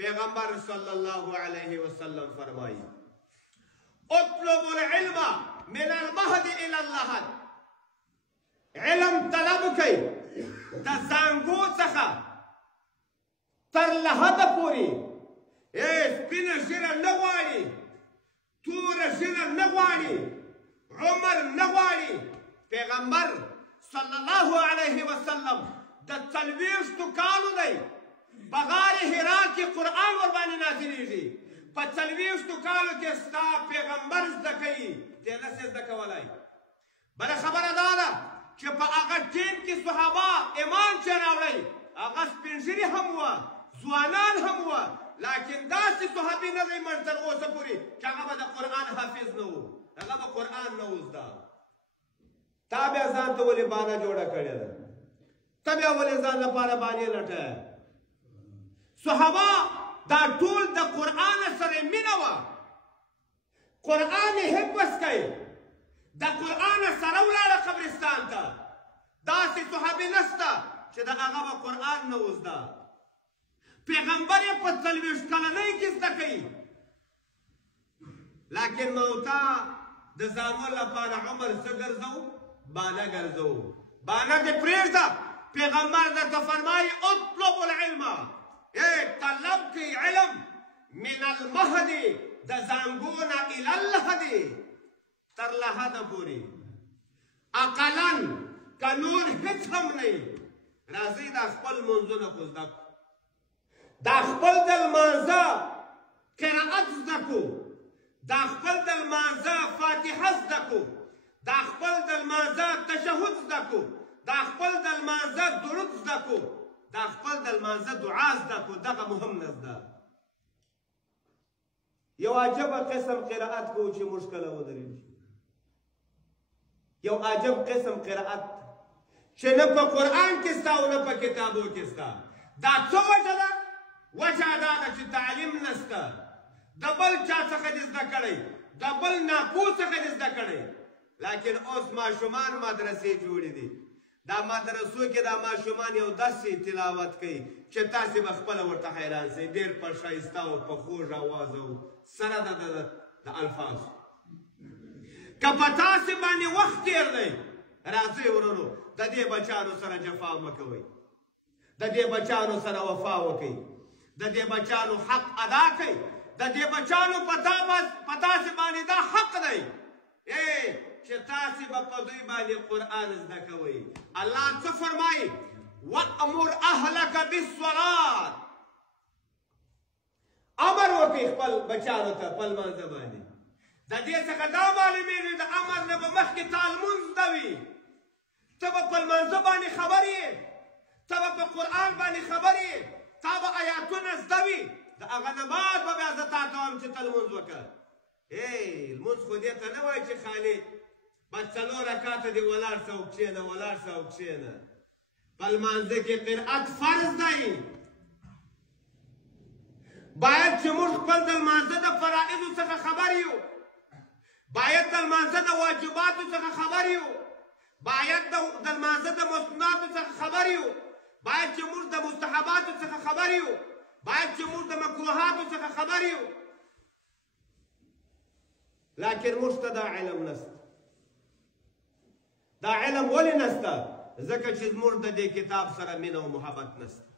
پیغمبر صلی الله علیه وسلم فرمایی اطلب العلم من المهد الى اللحد علم طلب کئی دا زانگو څخه تر لحد پوری سپینه ژیره نه غواړي توره ژیره نه غواړي عمر نه غواړي پیغمبر صلی الله علیه وسلم د 40 کالو دی بغار حرا کې قرآن ورباندې نازلېږي په 40 کالو کې ستا پیغمبر زده کوي ته نسې زده کولی بله خبره دا ده چې په هغه ټیم کې صحابه ایمان چې راوړی هغه سپین ږیري هم وه ځوانان هم وه لیکن داسې صحابي نه دی مړ تر اوسه پورې چې هغه به د قرآن حافظ نه و هغه به قرآن نه و زده تا بیا ځان ته ولې بانه جوړه کړې ده ته بیا ولې ځان لپاره بانې لټه صحابه دا ټول د قرآن سره مینه وه قرآن یې حفظ کوي د قرآن سره ولاړه قبرستان ته داسې صحابي نشته چې د هغه به قرآن نه و زده پیغمبر یې په 40 کلنۍ کې زده کوي لیکن موتا د ځانو لپاره عمر څه ګرځو بانه ګرځو بانه دې پرېږده پیغمبر درته فرمایي اطلب العلم طلب کی علم من المهد د زانګو نه الی اللحد تر لحد پورې اقلا که نور هېڅ هم نه راځئ دا خپل منځونه خو زده کړو دا خپل د لمانځه قرائت زده کړو دا خپل د لمانځه فاتحه زده کړو دا خپل د لمانځه تشهد زده کړو دا خپل د لمانځه درود زده کړو دا خپل د لمانځه دعا زده کړو دغه مهم نه زده یو عجبه قسم قرائت کوو چې موږ کله ودرېږو یو عجب قسم قرائت چې نه په قرآن کې ستا او نه په کتابو کې ستا دا څه وجه ده وجه دا ده چې تعلیم نشته د بل چا څخه دې زده کړی د بل ناپوه څخه دې زده کړی لیکن اوس ماشومان مدرسې جوړې دي دا مدرسو کې دا ماشومان یو داسې تلاوت کوي چې تاسې به خپله ورته حیران شئ ډېر په ښایسته او په خوږ اواز او سره د الفاظو که په تاسې باندې وخت تېر دی راځئ ورونو د دې بچیانو سره جفا مه کوئ د دې بچیانو سره وفا وکئ د دې بچیانو حق ادا کړئ د دې بچیانو په تاسې باندې دا حق دی چې تاسې به په دوی باندې قرآن زده کوئ الله څه فرمایي وامر اهلک بالصلات امر وکړئ خپل بچیانو ته په لمانځه باندې د دې څخه دا معلومېږي د امر نه به مخکې تا لمونځ زده وي ته به په لمانځه باندې خبر یې ته به په قرآن باندې خبر یې تا به آیاتونه زده وي د هغه نه بعد به بیا زه تا ته وایم چې ته لمونځ وکړه لمونځ خو دې ته نه وایي چې خالي بس 4 رکعته دې ولاړ شه او کښېنه ولاړ شه او کښېنه په لمانځه کې قرأت فرض دی باید چې موږ خپل د لمانځه د فرائضو څخه خبر یو باید د لمانځه د واجباتو څخه خبر یو باید د لمانځه د مسناتو څخه خبر یو باید چې موږ د مستحباتو څخه خبر یو باید چې موږ د مکروهاتو څخه خبر یو لیکن موږ ته دا علم نشته دا علم ولې نشته ځکه چې زموږ د دې کتاب سره مینه او محبت نشته